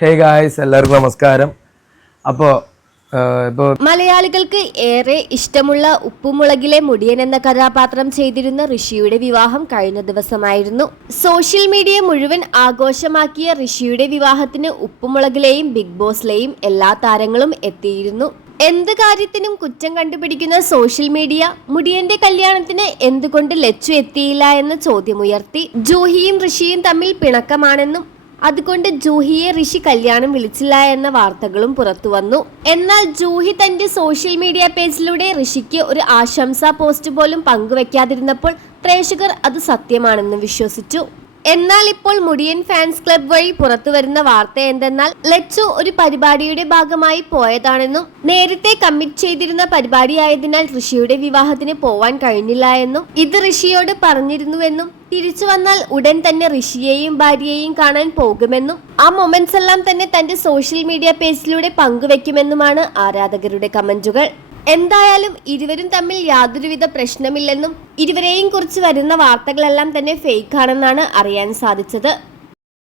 Hey guys, എല്ലാവർക്കും നമസ്കാരം. ഇപ്പോൾ മലയാളികൾക്ക് ഏറെ ഇഷ്ടമുള്ള ഉപ്പുമുളകിലെ മുടിയൻ എന്ന കഥാപാത്രം ചെയ്തിരുന്ന ഋഷിയുടെ വിവാഹം കഴിഞ്ഞ ദിവസമായിരുന്നു. സോഷ്യൽ മീഡിയ മുഴുവൻ ആഘോഷമാക്കിയ ഋഷിയുടെ വിവാഹത്തിന് ഉപ്പുമുളകിലെയും ബിഗ് ബോസിലെയും എല്ലാ താരങ്ങളും എത്തിയിരുന്നു. എന്ത് കാര്യത്തിനും കുറ്റം കണ്ടുപിടിക്കുന്ന സോഷ്യൽ മീഡിയ മുടിയന്റെ കല്യാണത്തിന് എന്തുകൊണ്ട് ലച്ചു എത്തിയില്ല എന്ന ചോദ്യമുയർത്തി. ജൂഹിയും ഋഷിയും തമ്മിൽ പിണക്കമാണെന്നും അതുകൊണ്ട് ജൂഹിയെ ഋഷി കല്യാണം വിളിച്ചില്ല എന്ന വാർത്തകളും പുറത്തു വന്നു. എന്നാൽ ജൂഹി തന്റെ സോഷ്യൽ മീഡിയ പേജിലൂടെ ഋഷിക്ക് ഒരു ആശംസാ പോസ്റ്റ് പോലും പങ്കുവെക്കാതിരുന്നപ്പോൾ പ്രേക്ഷകർ അത് സത്യമാണെന്ന് വിശ്വസിച്ചു. എന്നാൽ ഇപ്പോൾ മുടിയൻ ഫാൻസ് ക്ലബ് വഴി പുറത്തു വരുന്ന വാർത്ത എന്തെന്നാൽ ലച്ചു ഒരു പരിപാടിയുടെ ഭാഗമായി പോയതാണെന്നും നേരത്തെ കമ്മിറ്റ് ചെയ്തിരുന്ന പരിപാടിയായതിനാൽ ഋഷിയുടെ വിവാഹത്തിന് പോവാൻ കഴിഞ്ഞില്ല എന്നും ഇത് ഋഷിയോട് പറഞ്ഞിരുന്നുവെന്നും തിരിച്ചു വന്നാൽ ഉടൻ തന്നെ ഋഷിയെയും ഭാര്യയെയും കാണാൻ പോകുമെന്നും ആ മൊമെന്റ്സ് എല്ലാം തന്നെ തന്റെ സോഷ്യൽ മീഡിയ പേജിലൂടെ പങ്കുവെക്കുമെന്നുമാണ് ആരാധകരുടെ കമന്റുകൾ. എന്തായാലും ഇരുവരും തമ്മിൽ യാതൊരുവിധ പ്രശ്നമില്ലെന്നും ഇരുവരെയും കുറിച്ച് വരുന്ന വാർത്തകളെല്ലാം തന്നെ ഫേക്ക് ആണെന്നാണ് അറിയാൻ സാധിച്ചത്.